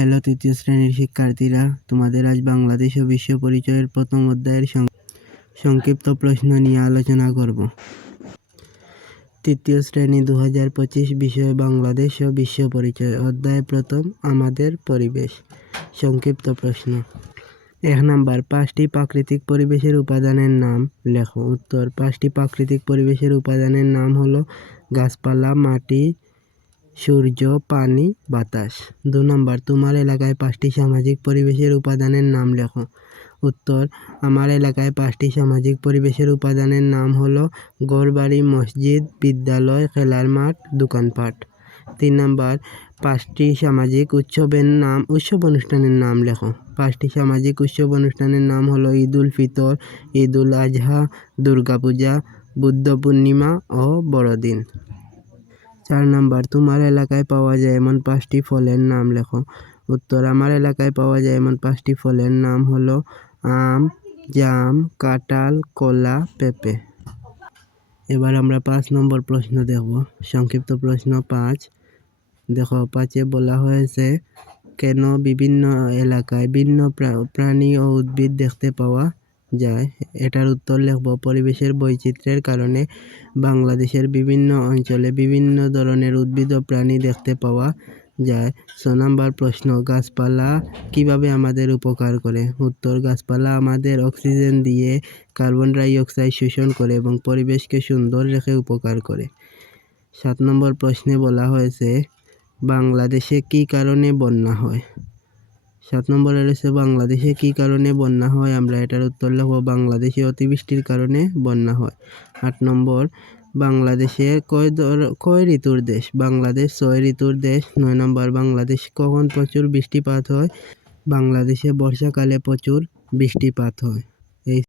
Hello তৃতীয় শ্রেণীর শিক্ষার্থীরা, তোমাদের আজ বাংলাদেশ ও বিশ্ব পরিচয়ের প্রথম অধ্যায়ের সংক্ষিপ্ত প্রশ্ন নিয়ে আলোচনা করব। তৃতীয় শ্রেণী 2025 বিষয় বাংলাদেশ ও বিশ্ব পরিচয়, অধ্যায় প্রথম, আমাদের পরিবেশ। সংক্ষিপ্ত প্রশ্ন। 1 নাম্বার, 5টি প্রাকৃতিক পরিবেশের উপাদানের নাম লেখো। উত্তর, 5টি প্রাকৃতিক পরিবেশের উপাদানের নাম হলো গাছপালা, মাটি, সূর্য, পানি, বাতাস। 2 নাম্বার, তোমার এলাকায় 5টি সামাজিক পরিবেশের উপাদানের নাম লেখো। উত্তর, আমার এলাকায় 5টি সামাজিক পরিবেশের উপাদানের নাম হলো ঘরবাড়ি, মসজিদ, বিদ্যালয়, খেলার মাঠ, দোকানপাট। 3 নাম্বার, 5টি সামাজিক উৎসব অনুষ্ঠানের নাম লেখো। 5টি সামাজিক উৎসব অনুষ্ঠানের নাম হলো ঈদ উল ফিতর, ঈদ উল আজহা, দুর্গাপূজা, বুদ্ধ পূর্ণিমা ও বড়দিন। 4 নাম্বার, তোমার এলাকায় পাওয়া যায় এমন 5টি ফলের নাম লেখো। উত্তর, আমার এলাকায় পাওয়া যায় এমন 5টি ফলের নাম হলো আম, জাম, কাঁঠাল, কলা, পেঁপে। এবার আমরা 5 নম্বর প্রশ্ন দেখব। সংক্ষিপ্ত প্রশ্ন 5। দেখো, 5-এ বলা হয়েছে কেন বিভিন্ন এলাকায় ভিন্ন প্রাণী ও উদ্ভিদ দেখতে পাওয়া যায়। এটার উত্তর লিখব, পরিবেশের বৈচিত্র্যের কারণে বাংলাদেশের বিভিন্ন অঞ্চলে বিভিন্ন ধরনের উদ্ভিদ ও প্রাণী দেখতে পাওয়া যায়। 6 নম্বর প্রশ্ন, গাছপালা কিভাবে আমাদের উপকার করে। উত্তর, গাছপালা আমাদের অক্সিজেন দিয়ে কার্বন ডাই অক্সাইড শোষণ করে এবং পরিবেশকে সুন্দর রেখে উপকার করে। 7 নম্বর প্রশ্নে বলা হয়েছে বাংলাদেশে কী কারণে বন্যা হয়। 7 নম্বরে রয়েছে বাংলাদেশে কী কারণে বন্যা হয়। আমরা এটার উত্তর লিখব, বাংলাদেশে অতিবৃষ্টির কারণে বন্যা হয়। 8 নম্বর, বাংলাদেশে কয় ঋতুর দেশ। বাংলাদেশ 6 ঋতুর দেশ। 9 নম্বর, বাংলাদেশ কখন প্রচুর বৃষ্টিপাত হয়। বাংলাদেশে বর্ষাকালে প্রচুর বৃষ্টিপাত হয়।